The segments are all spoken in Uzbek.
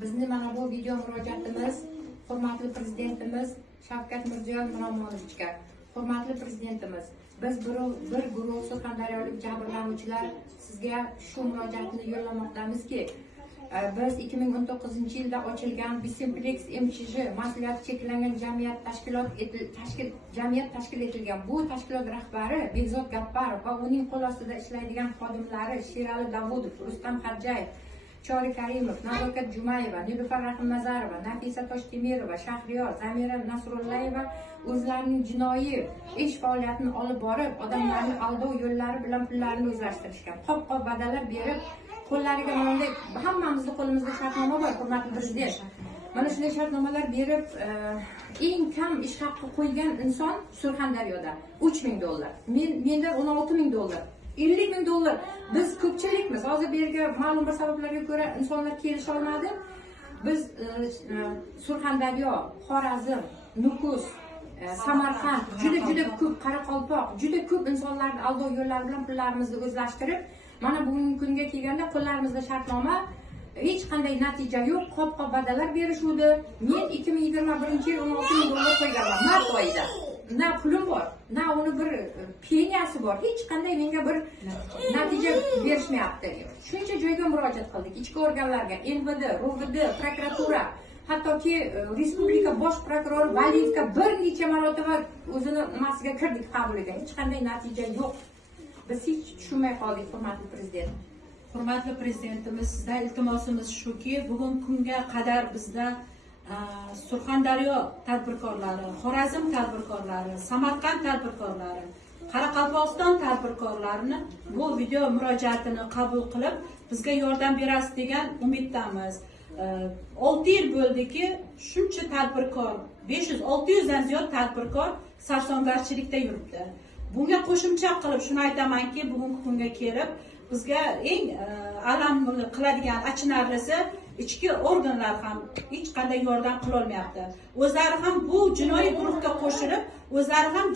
Bizni mana bu video murojaatimiz hurmatli prezidentimiz Shavkat Mirziyoyev Miromonovichga. Hurmatli prezidentimiz, biz bir guruh surxondaryolik jabrlanuvchilar sizga shu murojaatni yo'llamoqdamizki, biz 2019-yilda ochilgan Bisimplex MChJ mas'uliyati cheklangan jamiyat tashkil etilgan. Bu tashkilot rahbari Behzod Gapparov va uning qo'l ostida ishlaydigan xodimlari Sherali Davudov, Rustam Xadjayev, Chori Karimov, Navokat Jumayeva, Nilufar Rahimnazarova, Nafisa Toshtemirova, Shahriyor, Zamira Nasrullayeva o'zlarining jinoiy ish faoliyatini olib borib, odamlarni aldov yo'llari bilan pullarini o'zlashtirishgan. Qop-qop badallar berib, qo'llariga mana hammamizning qo'limizda shartnoma bor, hurmatli prezident. Mana shunday shartnomalar berib, eng kam ish haqi qo'ygan inson Surxondaryoda $3000. Menda $16000. $50,000. Biz ko'pchilikmiz. Hozir bu yerga ma'lum bir sabablarga ko'ra insonlar kelisha olmadi. Biz Surxondaryo, Xorazm, Nukus, Samarqand, juda ko'p Qoraqalpoq, juda ko'p insonlarni aldov yo'llari bilan pullarimizni o'zlashtirib, mana bugungi kunga kelganda qo'llarimizda shartnoma, hech qanday natija yo'q, qop-qop va'dalar berishuvdi. Men 2021-yil $16,000 qo'yganman mart oyida. Na pulim bor, na uni bir pensiyasi bor. Hech qanday menga bir natija berishmayapti. Shuncha joyga murojaat qildik. Ichki organlarga, NVD, ROVD, prokuratura, hattoki respublika bosh prokurori Valiyevga bir necha marotaba o'zini nimasiga kirdik qabuliga. Hech qanday natija yo'q. Biz hech tushunmay qoldik, hurmatli prezident. Hurmatli prezidentimiz, sizdan iltimosimiz shuki, bugun kunga qadar bizda Surxondaryo tadbirkorlari, Xorazm tadbirkorlari, Samarqand tadbirkorlari, Qoraqalpog'iston tadbirkorlarini bu video murojaatini qabul qilib, bizga yordam berasiz degan umiddamiz. 6 yil bo'ldiki, shuncha tadbirkor, 500-600 dan ziyod tadbirkor sarsongarchilikda yuribdi. Bunga qo'shimcha qilib shuni aytamanki, bugungi kunga kelib bizga eng alam qiladigan achinarlisi, ichki organlar ham hech qanday yordam qila olmayapti. O'zlari ham bu jinoiy guruhga qo'shilib, o'zlari ham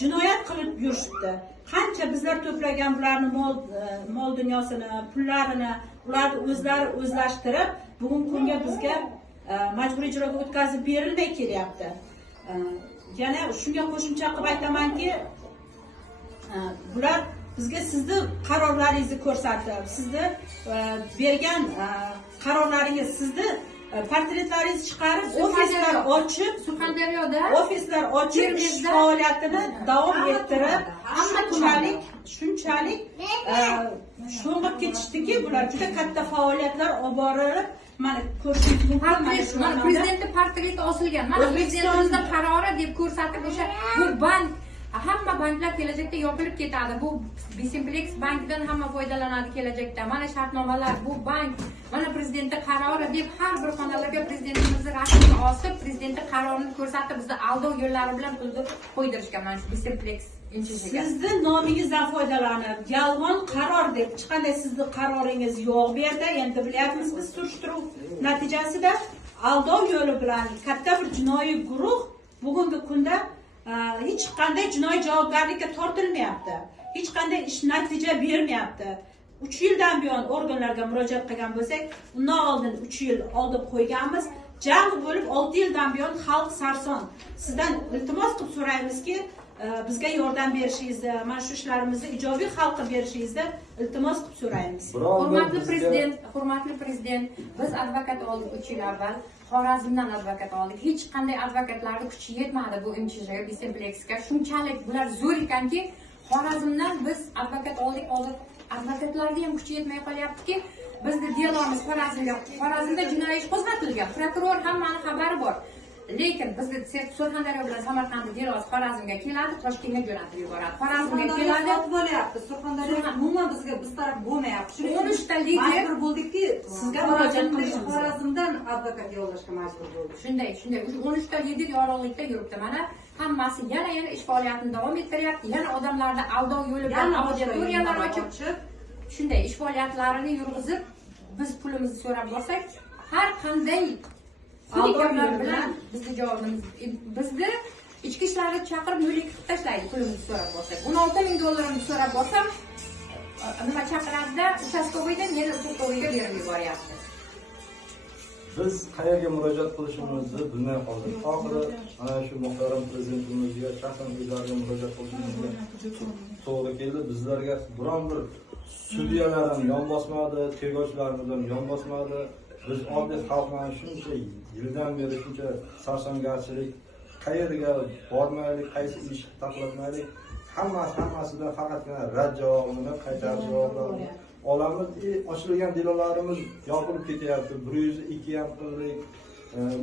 jinoyat qilib yurishibdi. Qancha bizlar to'plagan bularni mol dunyosini, pullarini ularni o'zlari o'zlashtirib, bugungi kunga bizga majburiy ijroga o'tkazib berilmay kelyapti. Yana shunga qo'shimcha qilib aytamanki, bular bizga sizni qarorlaringizni ko'rsatib, sizni bergan qarorlaringiz, sizni portretlaringizni chiqarib, ofislar ochib, Surxondaryoda ish faoliyatini davom ettirib, shunchalik sho'ng'ib ketishdiki, bular juda katta faoliyatlar olib borilib, mana ko'rishingiz mumkin. Prezidentning portreti osilgan. Mana prezidentimizning qarori deb ko'rsatib, o'sha bu bank, hamma banklar kelajakda yopilib ketadi. Bu Bisimplex bankdan hamma foydalanadi kelajakda. Mana shartnomalar, bu bank, mana prezidentning qarori deb har bir xonalarga prezidentimizning rasmini osib, prezidentning qarorini ko'rsatib, bizni aldov yo'llari bilan pulni qo'ydirishgan. Mana shu Bisimplex inchisiga. Sizni nomingizdan foydalanib, yolg'on qaror deb hech qanday sizni qaroringiz yo'q bu yerda. Endi bilyapmiz, biz surishtiruv natijasida aldov yo'li bilan katta bir jinoiy guruh bugungi kunda hech qanday jinoiy javobgarlikka tortilmayapti. Hech qanday ish natija bermayapti. 3 yildan buyon organlarga murojaat qilgan bo'lsak, undan oldin 3 yil oldib qo'yganmiz. Jami bo'lib 6 yildan buyon xalq sarson. Sizdan iltimos qilib so'raymizki, bizga yordam berishingizni, mana shu ishlarimizni ijobiy hal qilib berishingizni iltimos qilib so'raymiz. Hurmatli prezident, biz advokat oldik 3 yil avval. Xorazmdan advokat oldik. Hech qanday advokatlarning kuchi yetmadi bu MChJga, Bisimplexga. Shunchalik bular zo'r ekanki, Xorazmdan biz advokat oldik. Hozir advokatlarga ham kuchi yetmay qolyaptiki, bizni delomiz Xorazmda jinoiy ish qo'zg'atilgan. Prokuror hammani xabari bor. Lekin bizni Surxondaryo bilan Samarqandning delosi Xorazmga keladi, Toshkentga jo'natib yuboradi. Xorazmga keladi, bo'lyapti. Surxondaryo umuman bizga biz taraf bo'lmayapti. Shuning 13 ta lider majbur bo'ldikki, sizga murojaat qilishimiz. Xorazmdan advokat yollashga majbur bo'ldik. Shunday. 13 ta lider yorug'likda yuribdi. Mana hammasi yana ish faoliyatini davom ettiryapti. Yana odamlarni aldov yo'li bilan auditoriyalar ochib, shunday ish faoliyatlarini yurg'izib, biz pulimizni so'rab borsak, har qanday aldovlar bilan bizni javobimiz, bizni ichki ishlarni chaqirib yo'lga qilib tashlaydi pulimizni so'rab borsak. $16,000 so'rab borsam, nima chaqiradida, uchastkavoydan meni uchastkavoyga berib yuboryapti. biz qayerga murojaat qilishimizni bilmay qoldik. Oxiri ana shu muhtaram prezidentimizga shaxsan o'zlariga murojaat qilishimizga to'g'ri keldi. Bizlarga biron bir sudyalar ham yon bosmadi, tergovchilarimiz ham yon bosmadi. Biz oddiy xalqman shuncha yildan beri shuncha sarsongarchilik qayerga bormaylik, qaysi ish taqlatmaylik, hammasidan faqatgina rad javobini, qaytarish javoblarini olamiz. Ochilgan delolarimiz yopilib ketyapti. 102 ham qildik.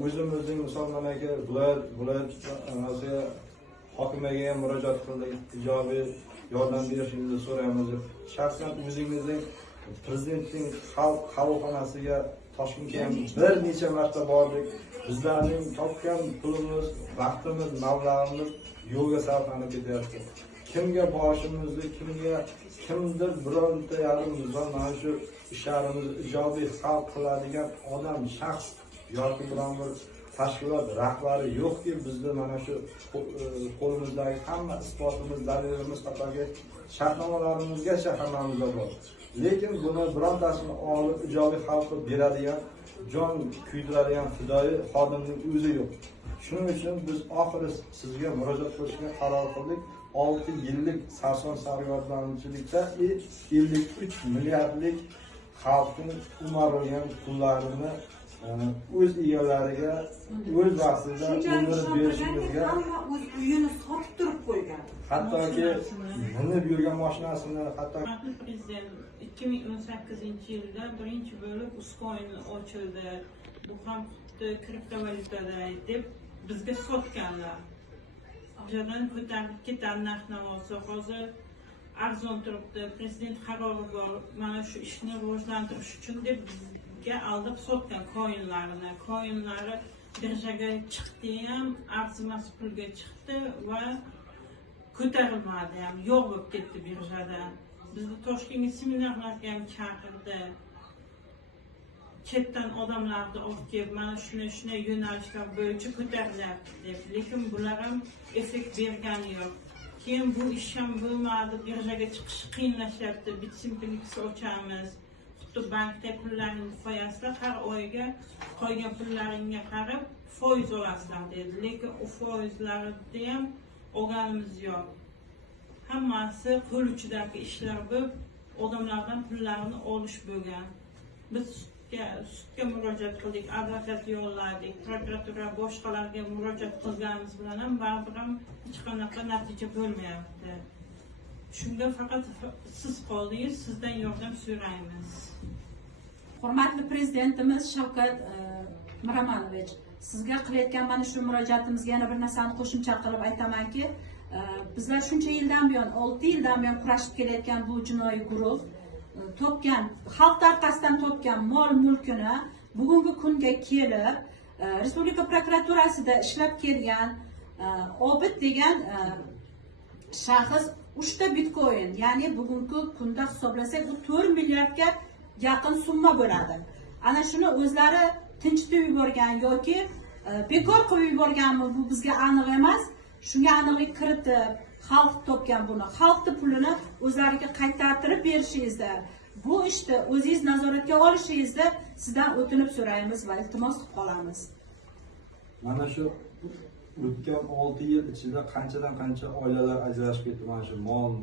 O'zimizning misol mana aka viloyat hokimiga ham murojaat qildik. Ijobiy yordam berishingizni so'raymiz. Shaxsan o'zingizning prezidentning qabulxonasiga Toshkentga ham bir necha marta bordik. Bizlarning topgan pulimiz, vaqtimiz, mablag'imiz yo'lga sarflanib ketyapti. Kimga borishimizni, kimdir bironta yarim misol mana shu ishlarimizni ijobiy hal qiladigan odam, shaxs yoki biron bir tashkilot rahbari yo'qki, bizda mana shu qo'limizdagi hamma isbotimiz, dalilimiz qatorga shartnomalarimizgacha hammamizda bor. Lekin buni birontasini olib ijobiy hal qilib beradigan, jon kuydiradigan fidoyi xodimning o'zi yo'q. Shuning uchun biz oxiri sizga murojaat qilishga qaror qildik. 6 yillik sarson sargardonchilikda 53 milliardlik xalqning umarilgan pullarini o'z egalariga o'z vaqtida undirib berishimizga, o'z uyini sotib turib qo'ygan. hattoki minib yurgan mashinasini, hatto Prezident 2018-yilda birinchi bo'lib Uskoin ochildi. Bu ham xuddi kriptovalyutada deb bizga sotganlar. O'shadan ko'tarib ketgan narx-navosi hozir arzon turibdi. Prezident qarori bor. Mana shu ishni rivojlantirish uchun deb bizga aldib sotgan koinlari birjaga chiqdi ham, arzimas pulga chiqdi va ko'tarilmadi ham, yo'q bo'lib ketdi birjadan. Bizni Toshkentga seminarlarga ham chaqirdi. Chetdan odamlarni olib kelib, mana shunday yo'nalishlar bo'yicha ko'tarilyapti deb. Lekin bular ham effekt bergani yo'q. Keyin bu ish ham bo'lmadi, birjaga chiqish qiyinlashyapti. Bitsimplix ochamiz. Xuddi bankda pullaringni qo'yasizlar, har oyga qolgan pullaringga qarab foiz olasizlar dedi. Lekin u foizlarni ham olganimiz yo'q. Hammasi qo'l uchidagi ishlar bo'lib, odamlardan pullarini olish bo'lgan. Biz sudga murojaat qildik, advokat yo'lladik, prokuratura boshqalarga murojaat qilganimiz bilan ham baribir ham hech qanaqa natija bo'lmayapti. Shunga faqat siz qoldingiz, sizdan yordam so'raymiz. Hurmatli prezidentimiz Shavkat Miramonovich, sizga qilayotgan mana shu murojaatimizga yana bir narsani qo'shimcha qilib aytamanki, bizlar shuncha yildan buyon, 6 yildan buyon kurashib kelayotgan bu jinoiy guruh topgan, xalq orqasidan topgan mol-mulkini bugungi kunga kelib, Respublika prokuraturasida ishlab kelgan Obid degan shaxs 3 ta bitcoin, ya'ni bugungi kunda hisoblasak bu 4 milliardga yaqin summa bo'ladi. Ana shuni o'zlari tinchitib yuborgan yoki bekor qilib yuborganmi, bu bizga aniq emas. Shunga aniqlik kiritib, xalq topgan buni, xalqning pulini o'zlariga qaytartirib berishingizda, bu ishni o'zingiz nazoratga olishingizda sizdan o'tinib so'raymiz va iltimos qilib qolamiz. mana shu o'tgan 6 yil ichida qanchadan qancha oilalar ajrashib ketdi. Mana shu mol,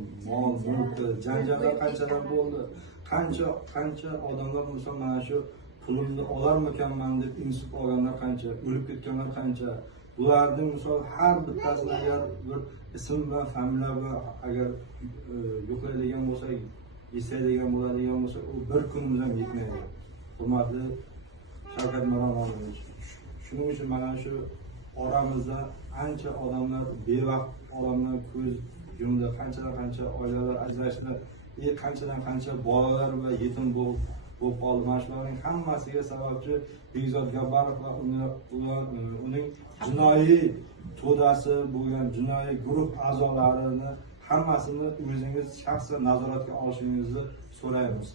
mulk, janjallar qanchadan bo'ldi. Qancha odamlar bo'lsa mana shu pulimni olarmikanman deb insult olganlar qancha, o'lib ketganlar qancha. Bularning misol har bittasini agar bir ism va familiya bilan agar yo'qlaydigan bo'lsak, eslaydigan bo'ladigan bo'lsa, u bir kunimiz ham yetmaydi. Hurmatli Shavkat Miromonovich, shuning uchun mana shu oramizda ancha odamlar bevaqt olamdan ko'z yumdi, qancha oilalar ajrashdi, qancha bolalar va yetim bo'lib qoldi. Mana shularning hammasiga sababchi Bekzod Gabbarov va uning jinoiy to'dasi bo'lgan jinoiy guruh a'zolarini hammasini o'zingiz shaxsan nazoratga olishingizni so'raymiz.